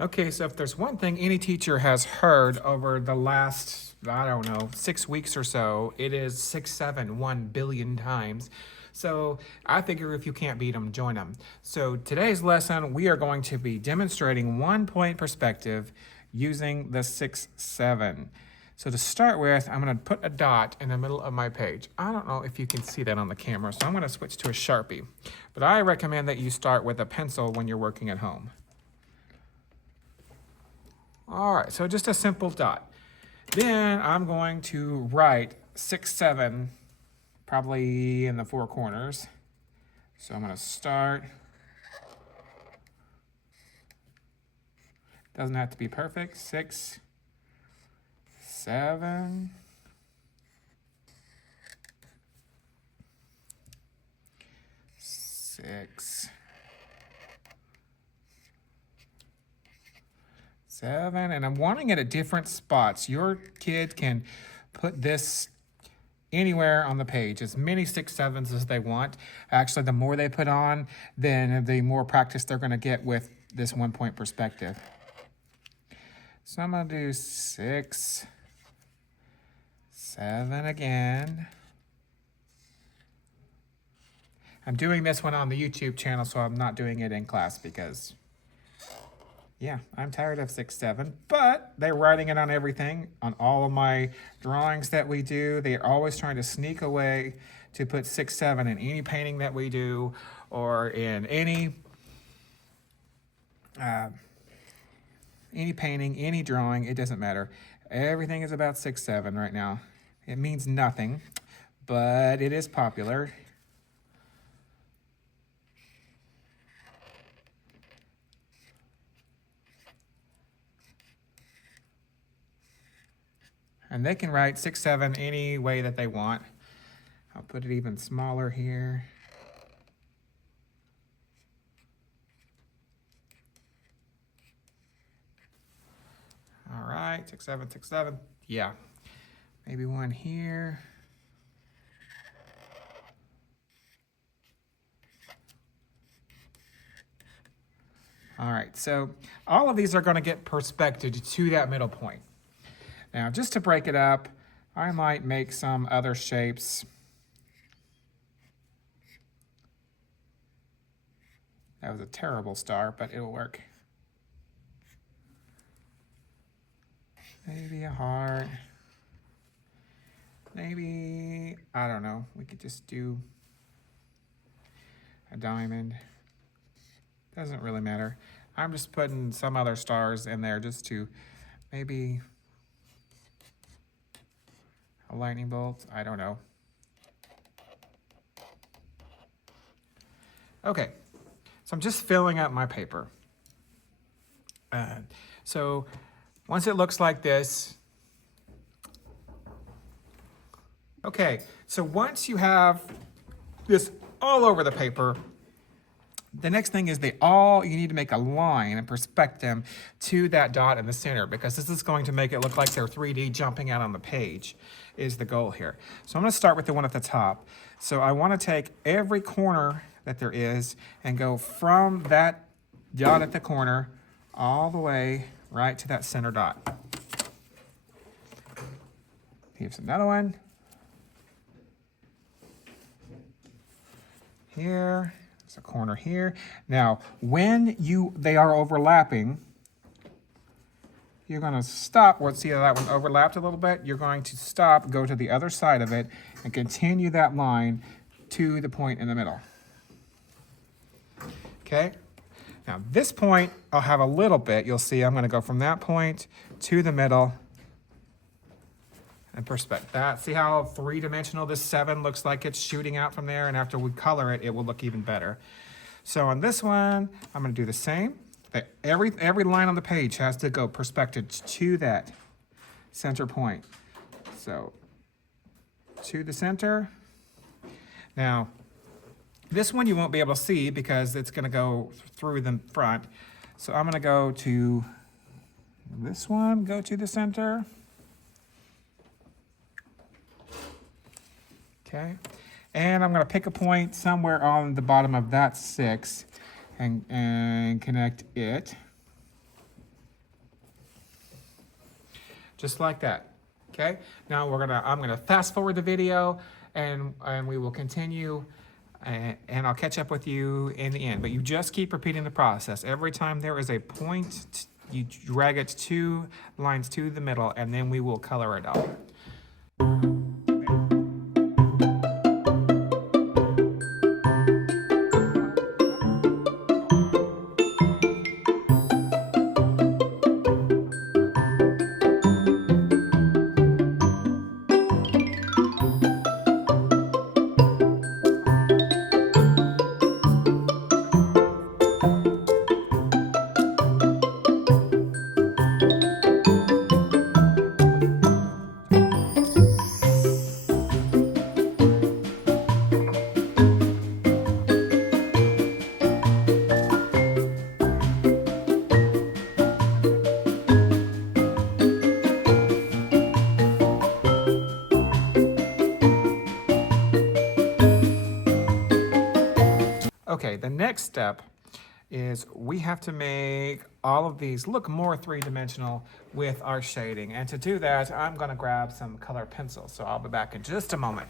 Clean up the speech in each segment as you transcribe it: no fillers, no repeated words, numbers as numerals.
Okay, so if there's one thing any teacher has heard over the last, I don't know, 6 weeks or so, it is 6, 7, 1 billion times. So I figure if you can't beat them, join them. So today's lesson, we are going to be demonstrating 1 point perspective using the 6, 7. So to start with, I'm going to put a dot in the middle of my page. I don't know if you can see that on the camera, so I'm going to switch to a Sharpie. But I recommend that you start with a pencil when you're working at home. All right, so just a simple dot. Then I'm going to write 6, 7, probably in the 4 corners. So I'm going to start. Doesn't have to be perfect. 6, 7. 6, 7, and I'm wanting it at different spots. Your kid can put this anywhere on the page, as many 6, 7s as they want. Actually, the more they put on, then the more practice they're going to get with this 1 point perspective. So I'm going to do 6, 7 again. I'm doing this one on the YouTube channel, so I'm not doing it in class because, yeah, I'm tired of 6, 7, but they're writing it on everything, on all of my drawings that we do. They're always trying to sneak away to put 6, 7 in any painting that we do or in any painting, any drawing, it doesn't matter. Everything is about 6, 7 right now. It means nothing, but it is popular. And they can write 6, 7 any way that they want. I'll put it even smaller here. All right, 6, 7, 6, 7. Yeah, maybe one here. All right, so all of these are going to get perspected to that middle point. Now, just to break it up, I might make some other shapes. That was a terrible star, but it'll work. Maybe a heart. Maybe, I don't know, we could just do a diamond. Doesn't really matter. I'm just putting some other stars in there just to maybe a lightning bolt. I don't know. Okay, so I'm just filling up my paper. So once it looks like this, okay, so once you have this all over the paper, the next thing is you need to make a line and perspect them to that dot in the center, because this is going to make it look like they're 3D jumping out on the page is the goal here. So I'm going to start with the one at the top. So I want to take every corner that there is and go from that dot at the corner all the way right to that center dot. Here's another one. Here. There's a corner here. Now, when they are overlapping, you're going to stop. See how that one overlapped a little bit? You're going to stop, go to the other side of it, and continue that line to the point in the middle. Okay? Now, this point, I'll have a little bit. You'll see I'm going to go from that point to the middle and perspect that. See how three-dimensional this 7 looks like it's shooting out from there? And after we color it, it will look even better. So on this one, I'm going to do the same. Every line on the page has to go perspected to that center point. So to the center. Now, this one you won't be able to see because it's going to go through the front. So I'm going to go to this one, go to the center. Okay, and I'm going to pick a point somewhere on the bottom of that 6 and connect it. just like that. Okay, now I'm gonna fast forward the video and we will continue and I'll catch up with you in the end. But you just keep repeating the process. Every time there is a point, you drag it 2 lines to the middle, and then we will color it out. Okay, the next step is we have to make all of these look more three-dimensional with our shading. And to do that, I'm gonna grab some color pencils. So I'll be back in just a moment.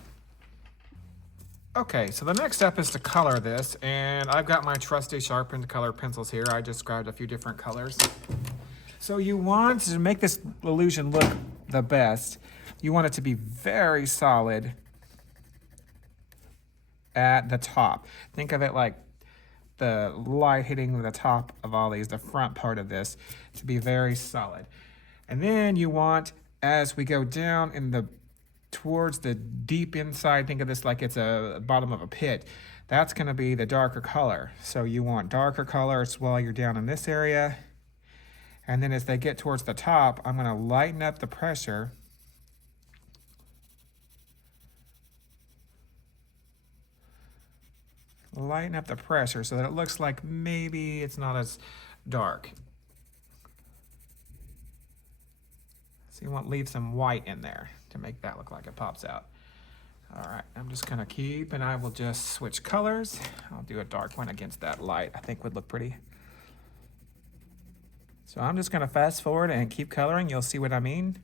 Okay, so the next step is to color this, and I've got my trusty sharpened color pencils here. I just grabbed a few different colors. So you want to make this illusion look the best, you want it to be very solid at the top. Think of it like the light hitting the top of all these, the front part of this, to be very solid. And then you want, as we go down in the towards the deep inside, think of this like it's a bottom of a pit. That's gonna be the darker color. So you want darker colors while you're down in this area. And then as they get towards the top, I'm gonna lighten up the pressure. Lighten up the pressure so that it looks like maybe it's not as dark. So you want to leave some white in there to make that look like it pops out. All right, I'm just gonna keep, and I will just switch colors. I'll do a dark one against that light. I think would look pretty. So I'm just gonna fast forward and keep coloring. You'll see what I mean.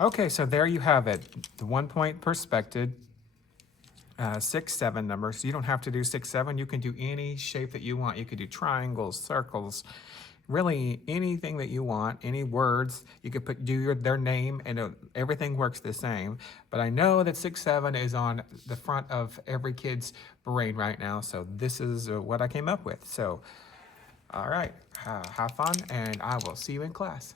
Okay, so there you have it. The 1-point perspective, 6, 7 numbers. So you don't have to do 6, 7. You can do any shape that you want. You could do triangles, circles, really anything that you want, any words. You could do their name, and everything works the same. But I know that 6, 7 is on the front of every kid's brain right now. So this is what I came up with. So, all right, have fun, and I will see you in class.